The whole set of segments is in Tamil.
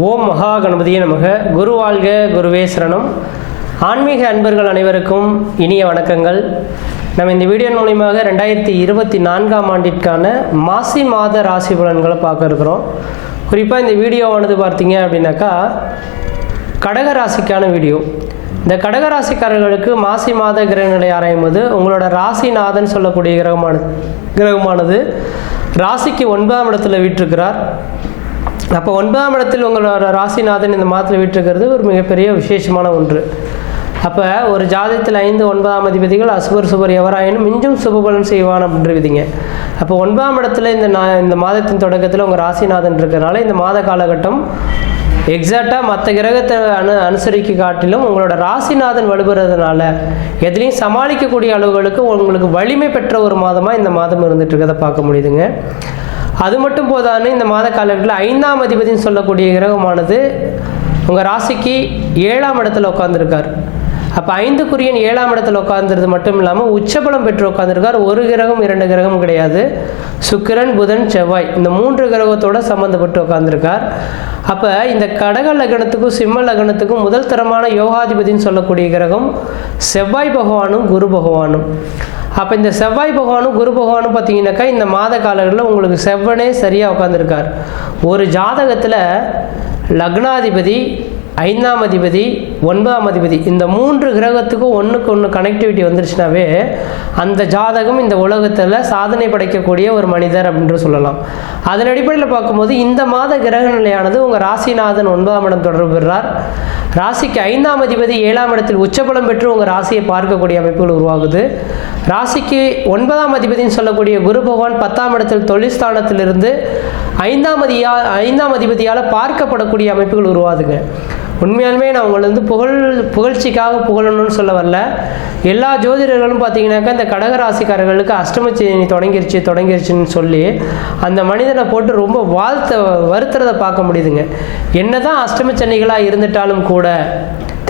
ஓம் மகா கணபதியே நமக. குரு வாழ்க, குருவே சரணம். ஆன்மீக அன்பர்கள் அனைவருக்கும் இனிய வணக்கங்கள். நம்ம இந்த வீடியோ மூலியமாக 2024ஆம் ஆண்டிற்கான மாசி மாத ராசி பலன்களை பார்க்க இருக்கிறோம். குறிப்பாக இந்த வீடியோவானது பார்த்தீங்க அப்படின்னாக்கா கடக ராசிக்கான வீடியோ. இந்த கடகராசிக்காரர்களுக்கு மாசி மாத கிரகநிலை ஆராயும்போது உங்களோட ராசிநாதன் சொல்லக்கூடிய கிரகமானது ராசிக்கு 9ஆம் இடத்துல வீற்றிருக்கிறார். அப்போ 9ஆம் இடத்தில் உங்களோட ராசிநாதன் இந்த மாதத்தில் வீற்றிருக்கிறது ஒரு மிகப்பெரிய விசேஷமான ஒன்று. அப்போ ஒரு ஜாதகத்தில் 5, 9ஆம் அதிபதிகள் அசுபர் சுபர் எவராயினும் மிஞ்சும் சுபபலன் செய்வான் அப்படின்ற விதிங்க. அப்போ 9ஆம் இடத்துல இந்த மாதத்தின் தொடக்கத்தில் உங்கள் ராசிநாதன் இருக்கிறனால இந்த மாத காலகட்டம் எக்ஸாக்டாக மற்ற கிரகத்தை அனுசரிக்க காட்டிலும் உங்களோட ராசிநாதன் வலுபெறதுனால எதுலேயும் சமாளிக்கக்கூடிய அளவுகளுக்கு உங்களுக்கு வலிமை பெற்ற ஒரு மாதமாக இந்த மாதம் இருந்துட்டு இருக்கிறத பார்க்க முடியுதுங்க. அது மட்டும் போதான்னு இந்த மாத காலகட்டத்தில் 5ஆம் அதிபதினு சொல்லக்கூடிய கிரகமானது உங்கள் ராசிக்கு 7ஆம் இடத்துல உட்காந்துருக்கார். அப்போ 5க்குரியன் 7ஆம் இடத்துல உட்காந்துருது மட்டும் இல்லாமல் உச்சபலம் பெற்று உட்காந்துருக்கார். ஒரு கிரகம் 2 கிரகம் கிடையாது. சுக்கிரன், புதன், செவ்வாய் இந்த 3 கிரகத்தோடு சம்மந்தப்பட்டு உட்காந்துருக்கார். அப்போ இந்த கடக லக்னத்துக்கும் சிம்ம லக்னத்துக்கும் முதல் தரமான யோகாதிபதினு சொல்லக்கூடிய கிரகம் செவ்வாய் பகவானும் குரு பகவானும். அப்போ இந்த செவ்வாய் பகவானும் குரு பகவானும் பார்த்தீங்கன்னாக்கா இந்த மாத காலங்களில் உங்களுக்கு செவ்வனே சரியாக உட்காந்துருக்கார். ஒரு ஜாதகத்தில் லக்னாதிபதி, 5ஆம் அதிபதி, 9ஆம் அதிபதி இந்த 3 கிரகத்துக்கும் ஒன்றுக்கு ஒன்று கனெக்டிவிட்டி வந்துருச்சுனாவே அந்த ஜாதகம் இந்த உலகத்தில் சாதனை படைக்கக்கூடிய ஒரு மனிதர் அப்படின்னு சொல்லலாம். அதன் அடிப்படையில் பார்க்கும்போது இந்த மாத கிரக நிலையானது உங்கள் ராசிநாதன் 9ஆம் இடம் தொடர்பு பெறுறார். ராசிக்கு 5ஆம் அதிபதி 7ஆம் இடத்தில் உச்சபலம் பெற்று உங்கள் ராசியை பார்க்கக்கூடிய அமைப்புகள் உருவாகுது. ராசிக்கு 9ஆம் அதிபதினு சொல்லக்கூடிய குரு பகவான் 10ஆம் இடத்தில் தொழில் ஸ்தானத்திலிருந்து 5ஆம் அதிபதியால் பார்க்கப்படக்கூடிய அமைப்புகள் உருவாதுங்க. உண்மையாலுமே நான் உங்களை புகழ்ச்சிக்காக புகழணும்னு சொல்ல வரல. எல்லா ஜோதிடர்களும் பார்த்தீங்கன்னாக்கா இந்த கடகராசிக்காரர்களுக்கு அஷ்டமச்சனி தொடங்கிருச்சுன்னு சொல்லி அந்த மனிதனை போட்டு ரொம்ப வருத்துறதை பார்க்க முடியுதுங்க. என்னதான் அஷ்டமச்சனிகளாக இருந்துட்டாலும் கூட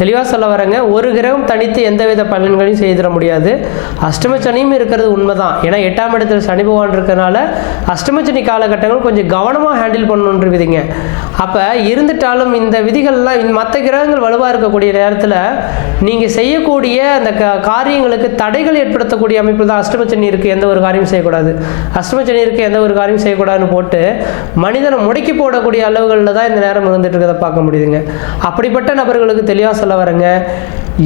தெளிவாக சொல்ல வரேங்க, ஒரு கிரகம் தனித்து எந்தவித பலன்களையும் செய்திட முடியாது. அஷ்டமச்சனியும் இருக்கிறது உண்மைதான். ஏன்னா 8ஆம் இடத்துல சனி பகவான் இருக்கிறனால அஷ்டமச்சனி காலகட்டங்கள் கொஞ்சம் கவனமாக ஹேண்டில் பண்ணணுன்ற விதிங்க. அப்போ இருந்துட்டாலும் இந்த விதிகள்லாம் மற்ற கிரகங்கள் வலுவாக இருக்கக்கூடிய நேரத்தில் நீங்கள் செய்யக்கூடிய அந்த காரியங்களுக்கு தடைகள் ஏற்படுத்தக்கூடிய அமைப்பு தான். அஷ்டமச்சனி இருக்குது, எந்த ஒரு காரியம் செய்யக்கூடாது, அஷ்டமச்சனி இருக்குது, எந்த ஒரு காரியம் செய்யக்கூடாதுன்னு போட்டு மனிதனை முடக்கி போடக்கூடிய அளவுகளில் தான் இந்த நேரம் இருந்துட்டு இருக்கிறத பார்க்க முடியுதுங்க. அப்படிப்பட்ட நபர்களுக்கு தெளிவாக சொல்ல வரேங்க,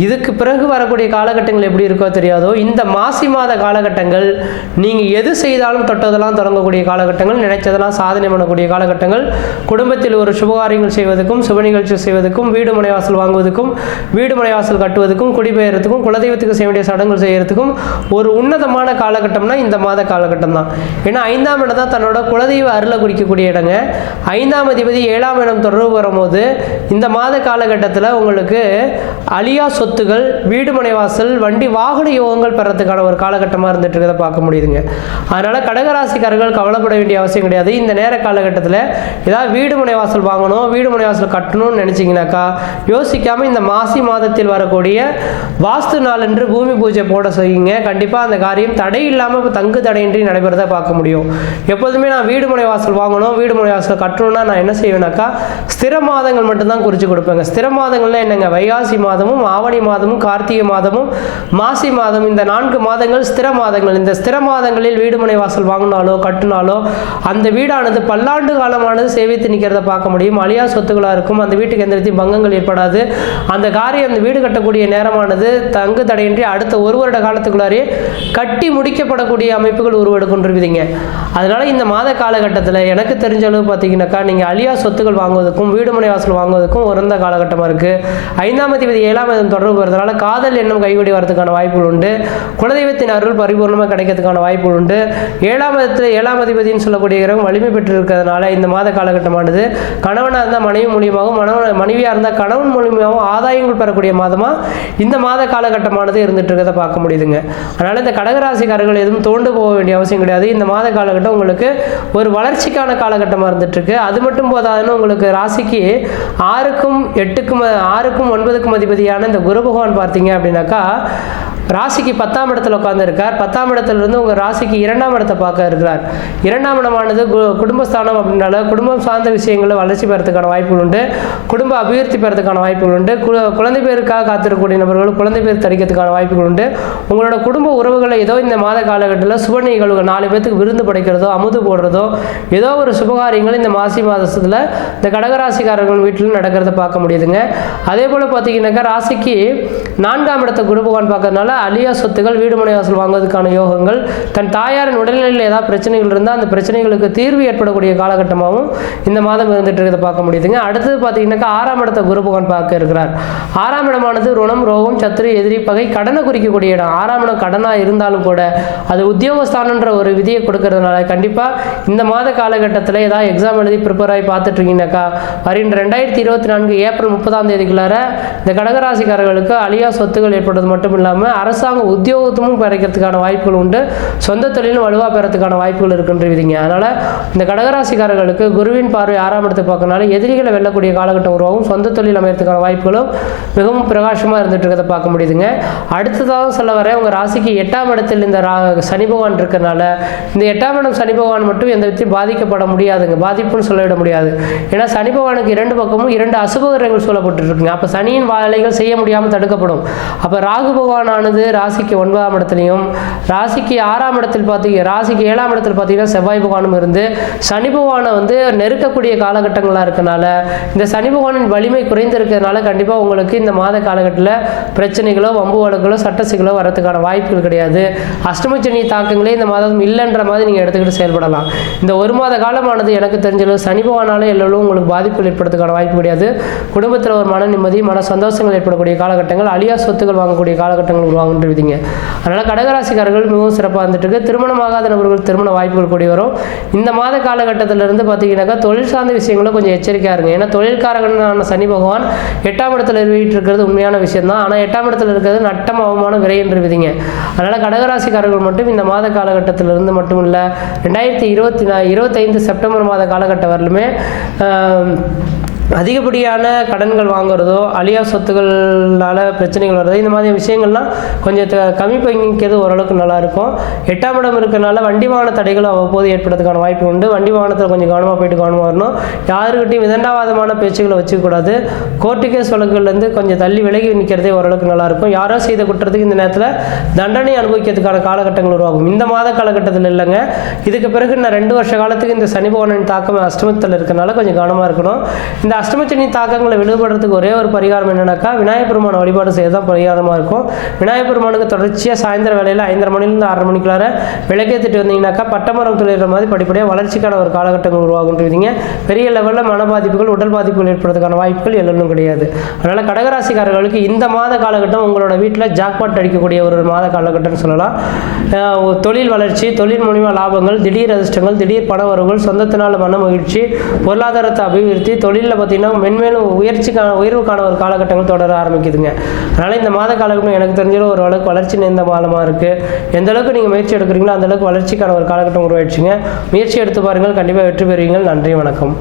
இதுக்கு பிறகு வரக்கூடிய காலகட்டங்கள் எப்படி இருக்கோ தெரியாதோ, இந்த மாசி மாத காலகட்டங்கள் நீங்கள் எது செய்தாலும் தொட்டதெல்லாம் தொடங்கக்கூடிய காலகட்டங்கள், நினைச்சதெல்லாம் சாதனை பண்ணக்கூடிய காலகட்டங்கள், குடும்பத்தில் ஒரு சுபகாரியங்கள் செய்வதற்கும், சுப நிகழ்ச்சி செய்வதற்கும், வீடு மனைவாசல் வாங்குவதற்கும், வீடு மனைவாசல் கட்டுவதற்கும், குடிபெயர்றதுக்கும், குலதெய்வத்துக்கு செய்ய வேண்டிய சடங்குகள் செய்யறதுக்கும் ஒரு உன்னதமான காலகட்டம்னா இந்த மாத காலகட்டம் தான். ஏன்னா 5ஆம் இடம் தான் தன்னோட குலதெய்வ அருளை குறிக்கக்கூடிய இடங்க. 5ஆம் அதிபதி 7ஆம் இடம் தொடர்பு வரும்போது இந்த மாத காலகட்டத்தில் உங்களுக்கு அழியா சொத்துகள், வீடு மனைவாசல், வண்டி வாகன யோகங்கள் பெறத்துக்கான ஒரு காலகட்டமாக இருந்துட்டு இருக்கிறத பார்க்க முடியுதுங்க. அதனால கடகராசிக்காரர்கள் கவலைப்பட வேண்டிய அவசியம் கிடையாது. இந்த நேர காலகட்டத்தில் ஏதாவது வீடு மனைவாசல் வாங்கணும், வீடு மனைவாசல் கட்டணும்னு நினைச்சிங்கனாக்கா யோசிக்காமல் இந்த மாசி மாதத்தில் வரக்கூடிய வாஸ்து நாள் என்று பூமி பூஜை போட செய்யுங்க. கண்டிப்பாக அந்த காரியம் தடை இல்லாமல் தங்கு தடையின்றி நடைபெறதை பார்க்க முடியும். எப்போதுமே நான் வீடு மனைவாசல் வாங்கணும், வீடு மனைவாசல் கட்டணும்னா நான் என்ன செய்வேனாக்கா ஸ்திர மாதங்கள் மட்டும்தான் குறித்து கொடுப்பேங்க. ஸ்திர மாதங்கள்லாம் என்னங்க, வைகாசி மாதமும், ஆவணி மாதமும், கார்த்திகை மாதமும், மாசி மாதம் இந்த 4 மாதங்கள் ஸ்திர மாதங்கள். இந்த ஸ்திர மாதங்களில் வீடு மனை வாசல் வாங்கினாலோ கட்டினாலோ அந்த வீடானது பல்லாண்டு காலமானது சேவித்து நிற்கிறத பார்க்க முடியும். அழியா சொத்துக்களாக இருக்கும். அந்த வீட்டுக்கு எந்த விதத்தையும் பங்கங்கள் ஏற்படாது. அந்த காரியம் அந்த வீடு கட்டக்கூடிய நேரமானது தங்கு தடையின்றி அடுத்த 1 வருட காலத்துக்குள்ளாரே கட்டி முடிக்கப்படக்கூடிய அமைப்புகள் உருவெடுக்கின்றவிதிங்க. அதனால இந்த மாத காலகட்டத்தில் எனக்கு தெரிஞ்ச அளவு பார்த்தீங்கன்னாக்கா நீங்கள் அழியா சொத்துக்கள் வாங்குவதற்கும், வீடு மனை வாசல் வாங்குவதற்கும் உறந்த காலகட்டமாக இருக்குது. 5ஆம் அதிபதி 7ஆம் இடம் தொடர்பு வருவதனால காதல் எண்ணம் கைகூடி வரதுக்கான வாய்ப்புகள் உண்டு. குலதெய்வத்தின் அருள் பரிபூர்ணமாக கிடைக்கிறதுக்கான வாய்ப்புகள் உண்டு. 7ஆம் இடத்துல 7ஆம் அதிபதினு சொல்லக்கூடிய கிரகம் வலிமை பெற்று இருக்கிறதுனால இந்த மாத காலகட்டமானது கணவனாக இருந்தால் மனைவி மூலியமாகவும், மனைவியாக இருந்தால் கணவன் மூலியமாகவும் ஆதாயங்கள் பெறக்கூடிய மாதமாக இந்த மாத காலகட்டமானது இருந்துட்டு இருக்கிறத பார்க்க முடியுதுங்க. அதனால் இந்த கடகராசிக்காரர்கள் எதுவும் தோண்டு போக வேண்டிய அவசியம் கிடையாது. இந்த மாத காலகட்டம் உங்களுக்கு ஒரு வளர்ச்சிக்கான காலகட்டமாக இருந்துட்டு இருக்கு. அது மட்டும் போதாதுன்னு உங்களுக்கு ராசிக்கு 6க்கும் 8க்கும் 6க்கும் 9க்கும் அதிபதியான இந்த குரு பகவான் பார்த்தீங்க அப்படின்னாக்கா ராசிக்கு 10ஆம் இடத்துல உட்கார்ந்துருக்கார். 10ஆம் இடத்திலிருந்து உங்கள் ராசிக்கு 2ஆம் இடத்தை பார்க்க இருக்கிறார். 2ஆம் இடமானது குடும்பஸ்தானம் அப்படின்னால குடும்பம் சார்ந்த விஷயங்களில் வளர்ச்சி பெறதுக்கான வாய்ப்புகள் உண்டு. குடும்ப அபிவிருத்தி பெறதுக்கான வாய்ப்புகள் உண்டு. குழந்தை பேருக்காக காத்திருக்கக்கூடிய நபர்கள் குழந்தை பேர் தரிக்கிறதுக்கான வாய்ப்புகள் உண்டு. உங்களோட குடும்ப உறவுகளை ஏதோ இந்த மாத காலகட்டத்தில் சுப நிகழ்வுகள் 4 பேருக்கு விருந்து படைக்கிறதோ அமுது போடுறதோ ஏதோ ஒரு சுபகாரியங்கள் இந்த மாசி மாதத்தில் இந்த கடகராசிக்காரர்கள் வீட்டில் நடக்கிறத பார்க்க முடியுதுங்க. அதே போல் பார்த்தீங்கன்னாக்கா ராசிக்கு 4ஆம் இடத்தை குரு பகவான் பார்க்கறதுனால அலியா சொத்துக்கள் வீடு மனை வாசல் வாங்குவதற்கான யோகங்கள், தன் தாயாரின் உடல்நிலையில் ஏதாவது பிரச்சனைகள் இருந்தால் அந்த பிரச்சனைகளுக்கு தீர்வு ஏற்படக்கூடிய காலகட்டமாகவும் இந்த மாதம் இருந்துட்டு இருக்கிறத பார்க்க முடியுதுங்க. அடுத்தது பார்த்தீங்கன்னாக்கா 6ஆம் இடத்தை குரு பகவான் பார்க்க இருக்கிறார். 6ஆம் இடமானது ருணம், ரோகம், சத்துரு, எதிரி, பகை, கடனை குறிக்கக்கூடிய இடம். 6ஆம் இடம் கடனாக இருந்தாலும் கூட அது உத்தியோகஸ்தானன்ற ஒரு விதியை கொடுக்கறதுனால கண்டிப்பாக இந்த மாத காலகட்டத்தில் ஏதாவது எக்ஸாம் எழுதி ப்ரிப்பேர் ஆகி பார்த்துட்டு இருக்கீங்கன்னாக்கா வருகின்ற 2024 ஏப்ரல் 30ஆம் தேதிக்குள்ளார இந்த கடகராசிக்காரர்களுக்கு அழியா சொத்துக்கள் ஏற்படுவது மட்டும் இல்லாமல் அரசாங்க உத்தியோகத்தும் கிடைக்கிறதுக்கான வாய்ப்புகள் உண்டு. சொந்த தொழிலும் வலுவாக பெறத்துக்கான வாய்ப்புகள் இருக்குன்றீங்க. அதனால் இந்த கடகராசிக்காரர்களுக்கு குருவின் பார்வை 6ஆம் இடத்தை பார்க்கறதுனால எதிரிகளை வெல்லக்கூடிய காலகட்டம் உருவாகும். சொந்த தொழில் அமையறதுக்கான வாய்ப்புகளும் மிகவும் பிரகாசமாக இருந்துட்டு இருக்கிறத பார்க்க முடியுதுங்க. அடுத்ததாக சொல்ல வர உங்கள் ராசிக்கு 8ஆம் இடத்தில் இந்த சனி பகவான் இருக்கிறனால இந்த 8ஆம் இடம் சனி பகவான் மட்டும் எந்த விதத்தையும் பாதிக்கப்பட முடியாதுங்க. பாதிப்புன்னு சொல்லிவிட முடியாது. ஏன்னா சனி பகவானுக்கு 2 பக்கமும் 2 அசுபகிரகங்கள் சொல்லப்பட்டுருக்குங்க. அப்போ சனியின் வேலைகள் செய்ய முடியாமல் தடுக்கப்படும். அப்போ ராகு பகவானானது ராசிக்கு 9ஆம் இடத்துலையும் ராசிக்கு 6ஆம் இடத்தில் பார்த்தீங்க ராசிக்கு 7ஆம் இடத்தில் பார்த்தீங்கன்னா செவ்வாய் பகவானும் இருந்து சனி பகவானை நெருக்கக்கூடிய காலகட்டங்களாக இருக்கனால இந்த சனி பகவானின் வலிமை குறைந்திருக்கிறதுனால கண்டிப்பாக உங்களுக்கு இந்த மாத காலகட்டத்தில் பிரச்சனைகளோ வம்பு வழக்குகளோ சட்ட சிக்கலோ வரதுக்கான வாய்ப்புகள் கிடையாது. அஷ்டமச்சனி தாக்கங்களே இந்த மாதம் இல்லைன்ற மாதிரி நீங்கள் எடுத்துக்கிட்டு செயல்படலாம். இந்த ஒரு மாத காலமானது எனக்கு தெரிஞ்சளவு சனி பகவானாலே எல்லோரும் உங்களுக்கு பாதிப்புகள் ஏற்படுறதுக்கான வாய்ப்பு கிடையாது. குடும்பத்தில் ஒரு மன நிம்மதி, மன சந்தோஷங்கள் ஏற்படக்கூடிய காலகட்டங்கள், அழியா சொத்துக்கள் வாங்கக்கூடிய காலகட்டங்கள் உருவாகுன்றீங்க. அதனால் கடகராசிக்காரர்கள் மிகவும் சிறப்பாக இருந்துட்டு இருக்கு. திருமணமாகாத நபர்கள் திருமண வாய்ப்புகள் கூடி வரும். இந்த மாத காலகட்டத்திலிருந்து பார்த்தீங்கன்னாக்கா தொழில் சார்ந்த விஷயங்களும் கொஞ்சம் எச்சரிக்கையாக இருங்க. ஏன்னா தொழில்காரகனான சனி பகவான் 8ஆம் இடத்துல இருக்கிறது உண்மையான விஷயம் தான். ஆனால் 8ஆம் இடத்துல இருக்கிறது நட்டம், அவமானம், விரை என்று விதிங்க. அதனால் கடகராசிக்காரர்கள் மட்டும் இந்த மாத காலகட்டத்திலிருந்து மட்டும் இல்லை 2025 செப்டம்பர் மாத காலகட்டம் வரலுமே அதிகப்படியான கடன்கள் வாங்குறதோ அழியா சொத்துக்கள்னால பிரச்சனைகள் வர்றதோ இந்த மாதிரி விஷயங்கள்லாம் கொஞ்சம் கம்மி பண்ணிக்கிறது ஓரளவுக்கு நல்லாயிருக்கும். 8ஆம் இடம் இருக்கிறனால வண்டி வாகன தடைகள் அவ்வப்போது ஏற்படுறதுக்கான வாய்ப்பு உண்டு. வண்டி வாகனத்தில் கொஞ்சம் கவனமாக போயிட்டு கவனமாக வரணும். யாருக்கிட்டையும் விதண்டாவாதமான பேச்சுக்களை வச்சுக்கூடாது. கோர்ட்டு கேஸ் வழக்குகள்லேருந்து கொஞ்சம் தள்ளி விலகி நிற்கிறதே ஓரளவுக்கு நல்லாயிருக்கும். யாரோ செய்த குற்றத்துக்கு இந்த நேரத்தில் தண்டனை அனுபவிக்கிறதுக்கான காலகட்டங்கள் உருவாகும். இந்த மாத காலகட்டத்தில் இல்லைங்க. இதுக்கு பிறகு நான் 2 வருஷ காலத்துக்கு இந்த சனி பகவானின் தாக்கம் அஷ்டமத்தில் இருக்கிறனால கொஞ்சம் கவனமாக இருக்கணும். இந்த அஷ்டமச்சனி தாக்கங்களை விடுபடுறதுக்கு ஒரே ஒரு பரிகாரம் என்னன்னாக்கா விநாயகர் பெருமான வழிபாடு செய்யதான் பரிகாரமாக இருக்கும். விநாயகர் பெருமானுக்கு தொடர்ச்சியாக சாயந்தர வேலையில் 5:30 மணிலேருந்து 6:30 மணிக்குள்ளார விளக்கேற்றிட்டு வந்தீங்கன்னாக்கா பட்டமரம் துளிர்ற மாதிரி படிப்படியாக வளர்ச்சிக்கான ஒரு காலகட்டங்கள் உருவாகுன்றீங்க. பெரிய லெவலில் மன பாதிப்புகள், உடல் பாதிப்புகள் ஏற்படுறதுக்கான வாய்ப்புகள் எல்லோரும் கிடையாது. அதனால் கடகராசிக்காரர்களுக்கு இந்த மாத காலகட்டம் உங்களோட வீட்டில் ஜாக்பாட் அடிக்கக்கூடிய ஒரு மாத காலகட்டம்னு சொல்லலாம். தொழில் வளர்ச்சி, தொழில் மூலிமா லாபங்கள், திடீர் அதிர்ஷ்டங்கள், திடீர் பண வரவுகள், சொந்தத்தினால் மன மகிழ்ச்சி, பொருளாதாரத்தை அபிவிருத்தி, தொழிலில் பார்த்தீங்கன்னா மென்மேலும் உயர்வுக்கான ஒரு காலகட்டங்கள் தொடர ஆரம்பிக்குதுங்க. அதனால் இந்த மாத காலகட்டம் எனக்கு தெரிஞ்சாலும் ஓரளவுக்கு வளர்ச்சி நிறைந்த காலமாக இருக்குது. எந்த அளவுக்கு நீங்கள் முயற்சி எடுக்கிறீங்களோ அந்தளவுக்கு வளர்ச்சிக்கான ஒரு காலகட்டம் உருவாயிடுச்சுங்க. முயற்சி எடுத்து பாருங்கள், கண்டிப்பாக வெற்றி பெறுவீங்கள். நன்றி, வணக்கம்.